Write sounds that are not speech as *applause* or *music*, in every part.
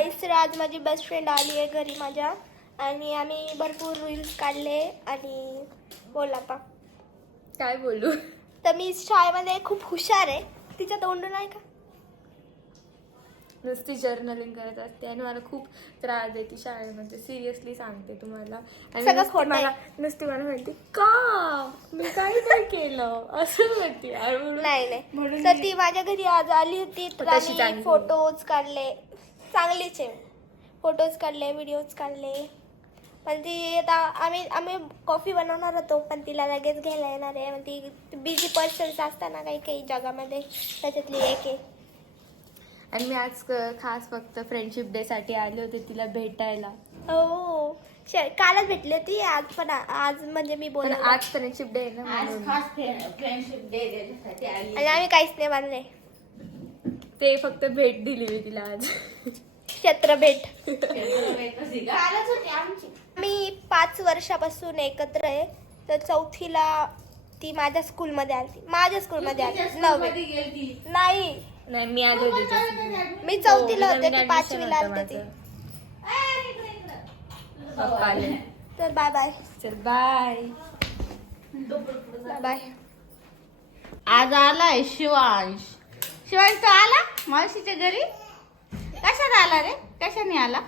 गाईस तर आज माझी बेस्ट फ्रेंड आली आहे घरी माझ्या. आणि आम्ही भरपूर रील्स काढले आणि बोल आता. काय बोलू? तर मी शाळेमध्ये खूप हुशार आहे. तिच्या तोंड नाही का? नुसती जर्नलिंग करत असते आणि मला खूप त्रास देते शाळेमध्ये. सिरियसली सांगते तुम्हाला. आणि सगळं नुसती खोटं आहे. मला नुसती मला म्हणते का? मी काही नाही केलं. असं म्हणते. आणि म्हणून- नाही नाही. म्हणून तर मी- ती माझ्या घरी आज आली होती. तर तशी आम्ही चांगली. फोटोज काढले. चांगलीच आहे फोटोज काढले व्हिडिओज काढले. पण ती आता आम्ही आम्ही कॉफी बनवणार होतो पण तिला लगेच घ्यायला येणार आहे. मग ती बिझी पर्सन्स असतात काही काही जगामध्ये त्याच्यातली एक आहे. आणि मी आज क- खास फक्त फ्रेंडशिप डे साठी आले होते तिला भेटायला. हो. श- कालच भेटली होती आज पण आज म्हणजे मी बोल आज फ्रेंडशिप डे ना आज खास फ्रेंडशिप डे आणि आम्ही काहीच नाही बांधले ते फक्त भेट दिली मी तिला आज. क्षेत्र भेट? मी पाच वर्षापासून एकत्र आहे. तर चौथीला ती माझ्या स्कूलमध्ये आली. माझ्या स्कूलमध्ये आली. नववी. नाही. नाही मी आले होते मी चौथीला हो, होते नवीन admission पाचवीला होतं आली ती. माझं. पप्पा आले तर बाय बाय चल बाय बाय. बाय. आज आलाय शिवांश. शिवांश तो आला मावशीच्या घरी. कशाने आला रे? कशाने आला?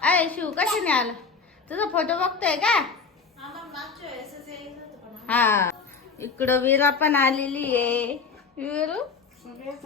अय शिव कशाने आला? तुझा फोटो बघतोय का? हा. इकडं विरा पण आलेली आहे. विरू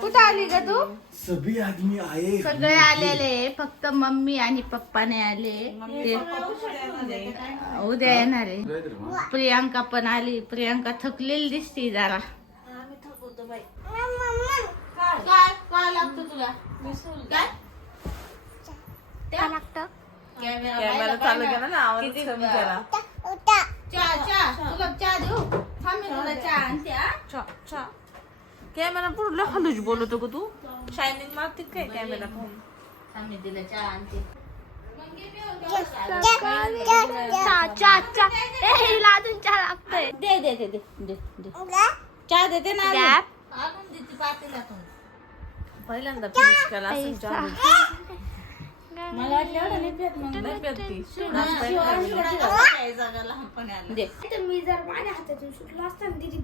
कुठं आली का तू? सभी आदमी आए सगळे आलेले फक्त मम्मी आणि पप्पा नाही आले उद्या येणार आहे. प्रियांका पण आली. प्रियांका थकलेली दिसते जरा. काय काय लागतं तुला? काय? काय लागतं? कॅमेरा चालू केला ना आवाज कमी केला. चहा चहा तुला चहा देऊ? थांब मी तुला चहा आणते हा. कॅमेरा पुढलं हलूच बोलतो का तू? शायनिंग मारते काय कॅमेरा पाहून? थांब मी तिला चहा आणते. चा चा चा ए हिला अजून चहा लागतंय. दे दे दे दे दे दे. चहा देते ना. गॅप देते. पहिल्यांदा फिनिश केला असं चालू. मला वाटलं एवढं नाही पित मग. नाही पेरती हा, शिवांश थोडा कसा काय जागा लहानपणी आला. दे. मी जर माझ्या हातातून सुटला असता ना तिची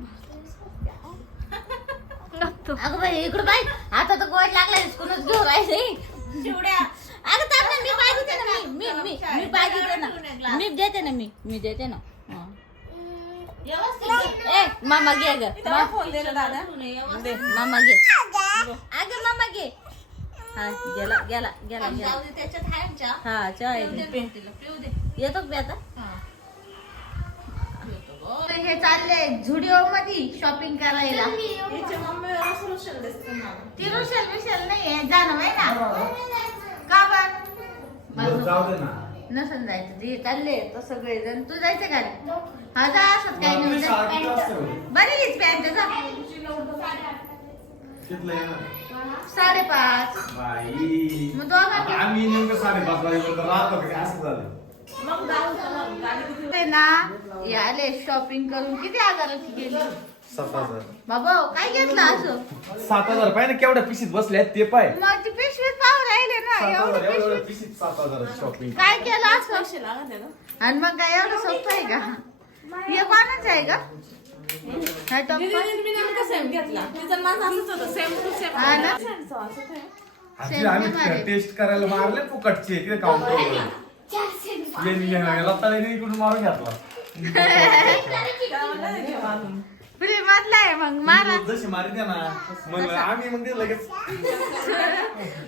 अगं बाई इकडं बाई आता तर गोड लागला कोणच घेऊन राहिले. शिवड्या अगं थांब ना मी पाहिजे ते ना मी मी मी मी पाहिजे ना. मी देते ना मी मी देते ना. ए मामा घे ग त्याला फोन दिला दादा. दे. मामा घे. अगं मामा घे. हा गेला गेला गेला हा आहे. येतो का बे आता? हे. चालले झुडिओ मध्ये शॉपिंग करायला ती रुशल विशल जाणं आहे ना का बर जाऊ दे ना. नसन जायचं. ते चालले तर सगळे जण तू जायचं का हा जा असत काही नाही होती. बरी हीच पॅन्ट जा. कितलं येणार? साडेपाच. बाई. मग दोघांना- आता आम्ही नेमकं साडेपाच वाजेपर्यंत राहतो का काय असं झालं? ते ना. हे आले शॉपिंग करून किती हजाराची गेली? सात हजार. बाबा काय घेतलं असं? सात हजार पाय ना केवढ्या पिशीत बसले आहेत ते पाय. मग ती पिशवीत राहिले ना सात एवढं हजार एवढ्या पिशवीत. पिशीत सात हजार शॉपिंग काय केलं असं? आणि मग काय एवढं सोपं आहे का? हे कोणाचं आहे का हा टॉप मी नेमका सेम घेतला. तिचं माझं असंच होतं सेम टू सेम हा ना? आधी आम्ही टेस्ट करायला मारले फुकटचे तिथे काउंटर इकडून मारून घातला. *laughs* फ्री मधला आहे मग मारा. जशी मारी द्या ना मग आम्ही मग ते लगेच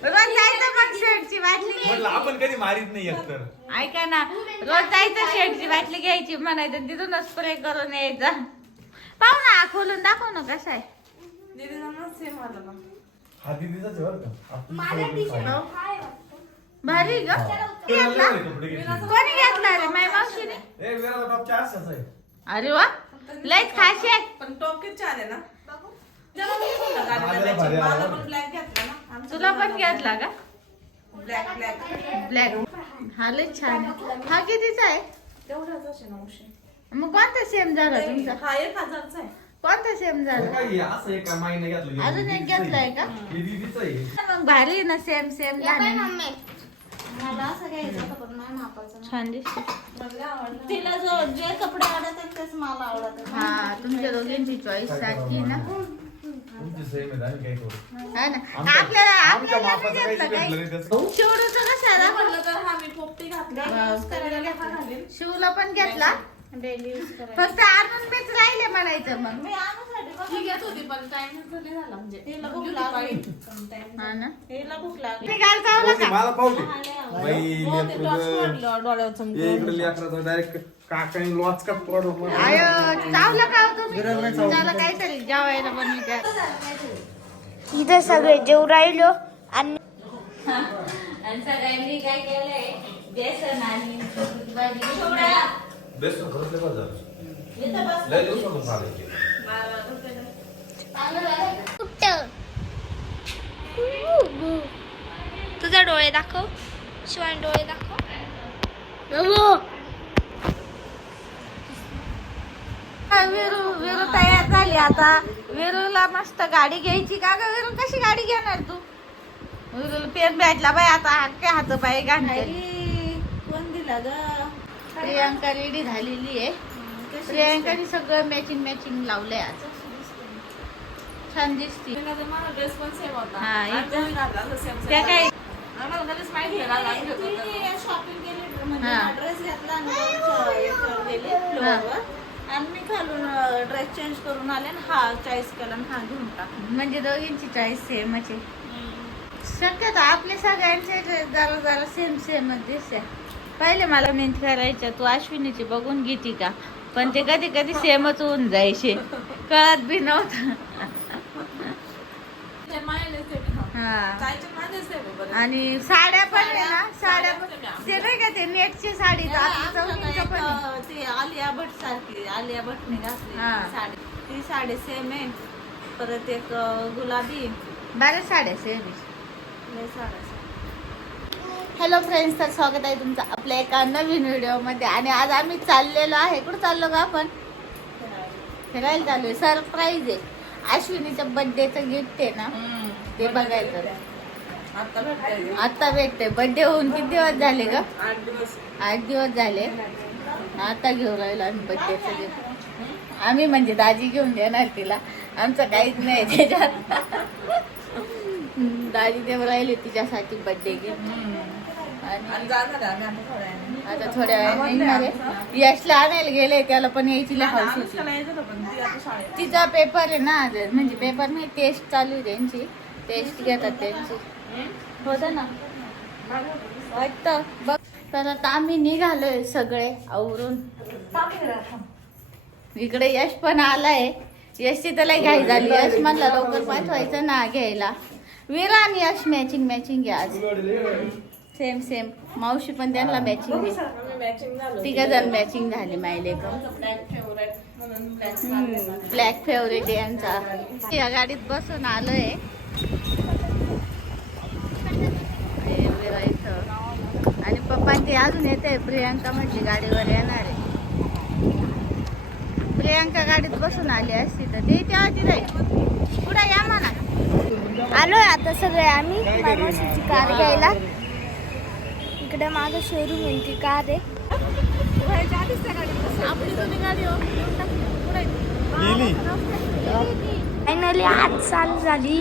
रोज जायचं मग शर्टची बाटली म्हटलं घ्यायची आपण कधी मारित नाही एकतर. तर ऐका ना रोज जायचं शर्टची बाटली घ्यायची म्हणायचं तिथूनच स्प्रे करून यायचं. पाहू ना खोलून दाखव ना कसं आहे. सेम आलं ना हा का. आपली सवय खायला. भारी ग. कोणी घेतला रे? माय मावशीने. अरे वा. लयच खाशी आहे. पण टॉप किती छान आहे ना. त्याला मी म्हणलं गाडीला माझ्याला भारी द्यायची. आला मला बरं. पण ब्लॅक घेतला ना. आमचं तुला पण घेतला का? ब्लॅक ब्लॅक ब्लॅक हा लय छान. आहे. हा कितीचा आहे? तेवढाच असे नऊशे. मग कोणता सेम झाला तुमचा? हा एक हजारचा आहे. कोणता सेम झाला? काय हे असं एका महिना घेतलं. अजून एक घेतलाय का? हे दीदीचं आहे. मग भारी आहे ना सेम सेम झाले. मला असं घ्यायचं होतं पण नाही मापायचं छान दिसते तिला जो जे कपडे आवडत आहेत तेच मला आवडत हा तुमच्या दोघींची चॉईस सारखी ना. तुमची सेम आहे आम्ही काय करू. हा ना. आमच्या- आपल्याला आमच्या आपल्याला मापाचं नाही काहीच घेतलं भेटलं काही नाही त्याचं. शिवडूचं कशाला म्हटलं तर हा मी पोपटी घातली. शिवला पण घेतला. डेली यूज करायला. फक्त आणून बेच राहिले म्हणायचं मग. मी आणूसाठी बघ. ही पण झाला म्हणजे तिला भूक beauty लागली. party. हा ना? तिला भूक लागली. मी काल चावलं पाहू दे, का? मला पाहू दे. बाई हो, ते लेकरं टॉर्च गं. वाढलं डोळ्यावर हे चमकून. इकडे लेकराचं डायरेक्ट काकाने लॉच का पडून आयो चावलं का हो तुम्ही. त्याला काहीतरी जेवायला इथं सगळे जेव राहिलो आणि आणि सगळ्यांनी काय केलंय? बेसन आणि भाजी. बेस्ट खरंच लय. लय. तुझा डोळे दाखव. शिवान डोळे दाखव. विरू विरू तयार झाली आता. विरूला मस्त गाडी घ्यायची. का ग विरू कशी गाडी घेणार तू? विरूला पेन भेटला बाई आता. हक्के हात पाय घालते. कोण दिला ग? प्रियांका रेडी झालेली आहे. प्रियांकाने सगळं मॅचिंग मॅचिंग लावलंय आज. छान दिसती. हा, त्या. काय आम्हाला कधीच माहिती नाही घाला, आम्ही घेतो तर. शॉपिंग केली म्हणजे हा. ड्रेस घेतला आणि वरच्या याच्यावर गेली फ्लोअरवर आणि मी खालून ड्रेस चेंज करून आले आणि हा चॉईस केला आणि हा घेऊन टाकला. म्हणजे दोघींची चॉईस सेमच आहे शक्यतो आपले सगळ्यांचे जरा जरा सेम सेमच दिसते पहिले मला मेहनत करायच्या तू अश्विनीची बघून घेती का? पण ते कधी कधी सेमच होऊन जायचे. कळत बी नव्हतं. ते. हा. आहे. आणि साड्या पण आहे ना साड्या पण ते नाही का ते नेटची साडी आहे. ती आलिया भट सारखी आलिया भटने घातली हा. साडी? ती साडी सेम आहे. परत एक गुलाबी. बऱ्याच साड्या सेम आहे. साड्या. हॅलो फ्रेंड्स तर स्वागत आहे तुमचं आपल्या एका नवीन व्हिडिओमध्ये. आणि आज आम्ही चाललेलो आहे. कुठं चाललो का आपण? फिरायला चाललोय. सरप्राईज आहे. अश्विनीच्या बर्थडेचं गिफ्ट आहे ना? ते बघायचं. आता भेटते बर्थडे होऊन किती दिवस झाले ग? आठ दिवस. झाले. आता घेऊन राहिलो आम्ही बर्थडेचं गिफ्ट आम्ही म्हणजे दाजी घेऊन देणार तिला. आमचं काहीच नाही त्याच्यात. दाजी देव राहिले तिच्यासाठी बर्थडे गिफ्ट आणि आता थोड्या निघणार आहे. यशला आणायला गेले त्याला पण यायची तिचा पेपर आहे ना म्हणजे पेपर नाही टेस्ट चालू आहे त्यांची. टेस्ट घेतात त्यांची. ना? वाटतं. बघ. तर आता आम्ही निघालोय सगळे आवरून. इकडे यश पण आलाय. यशची त्याला घ्याय झाली. यश म्हणला लवकर पाठवायचं ना घ्यायला. विरा आणि यश मॅचिंग मॅचिंग घ्या आज. सेम सेम मावशी पण त्यांना मॅचिंग आहे तिघ जण मॅचिंग झाली माहिले ब्लॅक फेवरेट यांचा. या गाडीत बसून आलोय हे विरायचं. आणि पप्पा ते अजून येते. प्रियांका म्हणजे गाडीवर येणार आहे. प्रियांका गाडीत बसून आली असती तर ते तेव्हा ती राहील पुढे या म्हणा. आलोय आता सगळे आम्ही. मामाशीची कार घ्यायला. इकडे माझं शोरूम आहे ती कार आहे. आपली तुम्ही गाडी हो. पुढे. गेली फायनली आज चालू झाली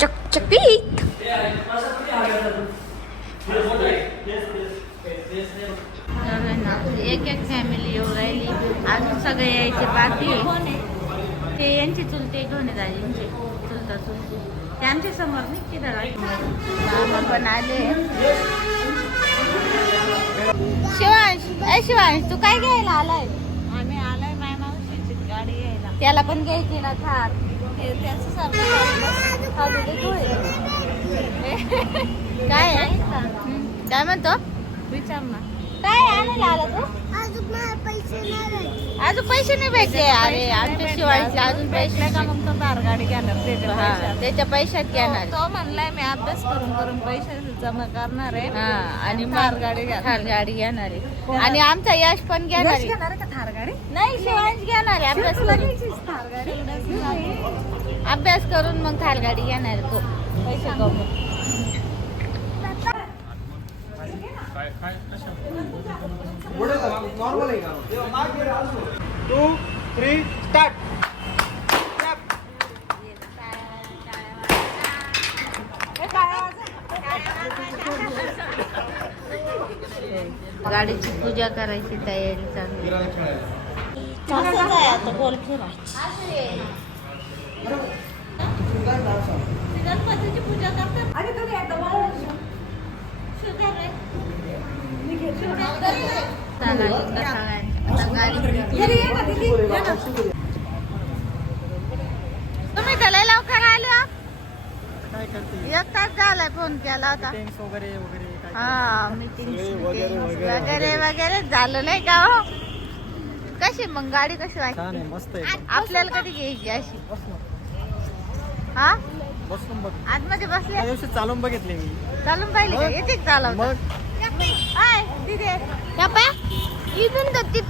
चकचकीत ना, एक एक फॅमिली येऊ राहिली. अजून सगळे यायचे बाकी. ते यांची चुलते घेऊन दाजींचे चुलता चुलती. त्यांच्यासमोर नाही तिथं मामा पण आले. शिवांश ए शिवांश तू काय घ्यायला आलाय? आम्ही आलाय माय मावशीची गाडी यायला त्याला पण घ्यायची ना थार हा. *laughs* काय आहे? काय म्हणतो? विचार ना. काय आणायला आला तू? अजून पैसे नाही भेटले. अरे आमच्या शिवायचे अजून पैसे भेटले का मग तो कार गाडी घेणार? त्याच्या हा पैशात. त्याच्या पैशात घेणार. तो म्हणलाय मी अभ्यास करून करून पैसे जमा करणार आहे. हा आणि मग गाडी घेणार. थार गाडी घेणार आहे. आणि आमचा यश पण घेणार आहे. घेणार आहे का थार गाडी? नाही शिवांश घेणार आहे. अभ्यास तुला करून. घ्यायचीच थार गाडी. अभ्यास करून मग थार गाडी घेणार आहे तो. पैसे कमवून. टू थ्री स्टार्ट गाडीची पूजा करायची तयारी चालू आहे. फिरायला खेळायला. असं काय आता गोल फिरायची गणपतीची पूजा करतात अरे तुम्ही लय लवकर आले एक तास झालाय फोन केला होता हा मीटिंग वगैरे, वगैरे, झालं नाही का हो? कशी मग गाडी कशी एकदम. आपल्याला कधी घ्यायची अशी हा बसून आतमध्ये बसले चालून बघितले मी. चालून पाहिली? येते मग? पप्पा इथून तर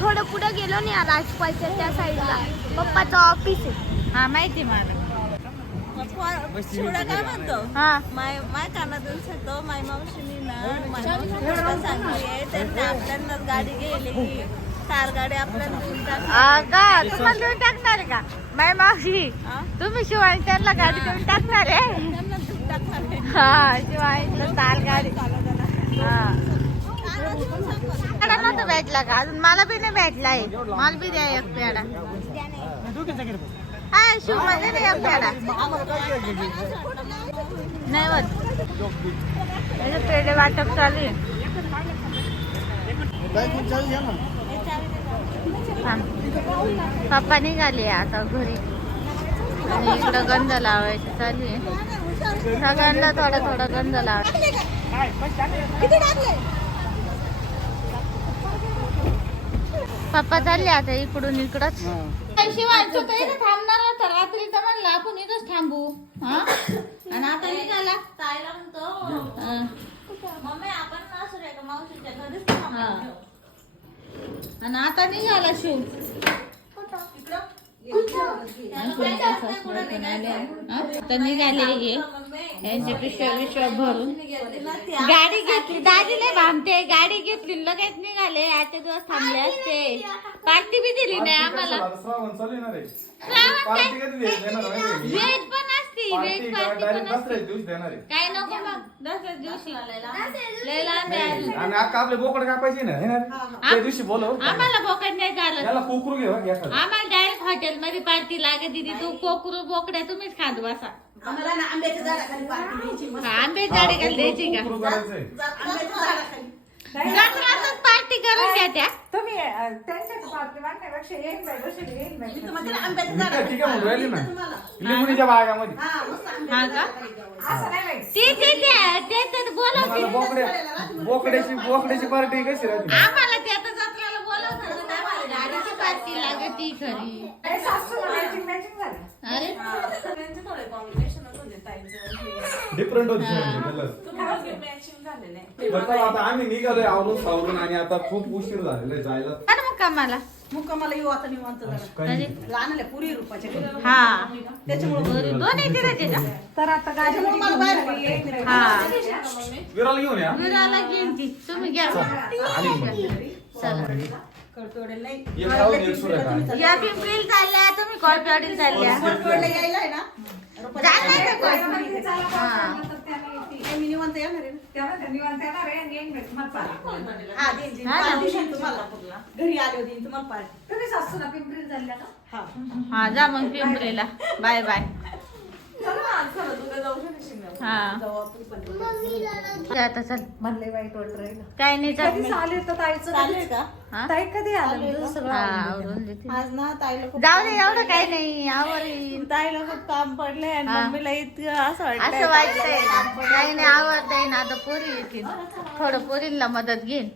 थोडं पुढे गेलो नाही राजपालच्या त्या साईडला. पप्पाचं ऑफिस आहे. हा माहिती मला. शिवडा काय म्हणतो? हा. माय माय कानातून सांगतो माय मावशीनी ना माय मावशी पुढं सांगते त्यांनी आपल्याला गाडी गेली की कार गाडी आपल्याला तुम्हाला देऊन टाकणार का? माय मावशी हा? तुम्ही शिवाय त्यांना गाडी देऊन टाकणार आहे? त्यांना घेऊन टाकणार आहे. हा शिवाय ताल गाडी हा कानातून सांगतो. पेढा नव्हता भेटला का? अजून मला बी नाही भेटलाय मला बी द्या एक पेडा हा शिवमध्ये नाही एक पेडा नाही होत. त्याचे पेढे वाटप चालू आहे. पप्पा निघाले आता घरी. आणि इकडं गंध लावायचं चालू आहे. सगळ्यांना थोडा थोडा गंध लावायचा पप्पा चालले आता इकडून इकडच. शिवायचं थांबणार होता. रात्री तर म्हणलं आपण इथंच थांबू. हा? आणि आता निघाला. ताईला म्हणतो. मम्मी आपण नसू रे का? मावशीच्या घरीच थांबू." हा. आणि आता निघाला शिव. आता निघाले हे यांचे पिशव्या भरून गाडी घेतली दाजीले भामते गाडी घेतली लगेच निघाले आजचे दिवस थांबले असते पार्टी बी दिली नाही आम्हाला श्रावण श्रावण पार्टी का? व्हेज पण असती. पार्टी पार्टी पण दिवशी देणार आहे. काय नको मग? दसऱ्या दिवशी लय लांब आहे अजून. आणि आता आपले बोकड कापायचे ना हे ना? त्या दिवशी बोलव आम्हाला बोकड नाही झालं याला कुकरू घे बरं, एखादं. आम्हाला डायरेक्ट हॉटेल मध्ये पार्टी लागत दिदी. तू कोकरू बोकड्या तुम्हीच खात बसा. हा, आंबे झाडे घाल द्यायची का? कुकरू करायचंय. गणरातच पार्टी करून घ्या त्या. तुम्ही अं, त्यांच्याच पार्टी मागण्यापेक्षा येईन बाई, बसून येईन बाई. मी काय ठीक आहे म्हणून राहिली ना? लिंबुनीच्या बागामध्ये हा का? असं नाही. बाई. ते ते ते- ते तर बोकड्या बोकड्याची बोकड्याची पार्टी कशी राहते? आम्हाला ते आता जत्रेला बोलवतात ना, आम्हाला गाडीची लागती खरी. अरे सासू matching matching झालं. अरे त्यांचे थोडे combinationच होते ताईचं. डिफरंट होती कलर matching झालेले. बरं चला, आता आम्ही निघालोय आवरून सावरून आणि आता खूप उशीर झालेला आहे जायला. आणि मग कामाला. मुक्कामाला येऊ आता निवांत जरा. काही लहान आल्या पुरी रुपाच्या घरी हा. त्याच्यामुळे बरं, दोन येते त्याचे तर आता गाडी मला बाहेर पडते. हा. विराला घेऊन या. विराला घेईन ती तुम्ही घ्या. चला. कडतोडे नाही. एक राहून एक सुरू आहे या पिंपरीला चालल्या तुम्ही चालल्या. यायला आहे ना. का कोण? हा. मी निवांत येणार आहे ना. बाई तुम्हाला पार्टी. हा देईन, देईन. हा ना. पार्टी देईन तुम्हाला घरी आलो देईन तुम्हाला हा. हा जा मग पिंपरीला. Bye bye. आता चल. म्हणले वाईट वाटत राहिलं. काय नाही कधी आले तर ताईचं चालेल का? हा? ताई कधी आलं तुझं सगळं हा, आवरून आवरून देते. आज ना ताईला खूप जाऊ दे एवढं काही नाही आवरीन. ताईला खूप काम पडले आणि हा. मम्मीला इतकं असं असं वाटतंय. काही नाही आवडतंय ना आता पोरी येतील. थोडं पोरींना मदत घेईन.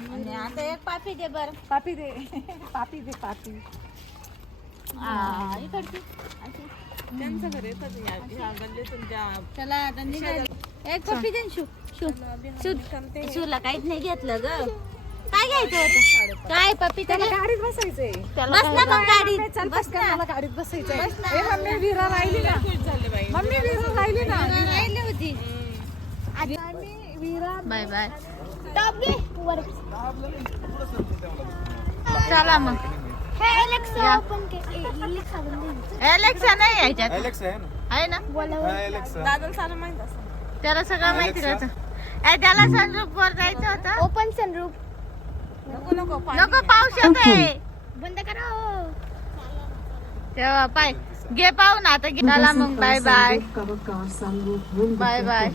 आणि आता एक पापी दे बर. पापी दे. पापी दे पापी. इकडची त्यांचं घर येतात या- या गल्लीतून त्या चला आता निघाल एक पप्पी दे शू शू. शू शूला काहीच नाही घेतलं ग. काय घ्यायचं होतं? काय पप्पी त्याला गाडीत बसायचंय. बस ना मग गाडीत. चल बस बस ना. मला गाडीत बसायचंय. ए, मम्मी विरा राहिली ना. मम्मी विरा राहिली ना. राहिली होती. Bye bye. चला मग. एलेक्सा नाही यायच्यात आहे ना? हा, त्याला सगळं माहिती होतं ए, त्याला सनरूप वर जायचं होतं. ओपन सनरूप नको नको नको पाऊस येतोय. बंद करा तेव्हा पाय. घे पाहू ना आता घे. चला मग बाय बाय बाय बाय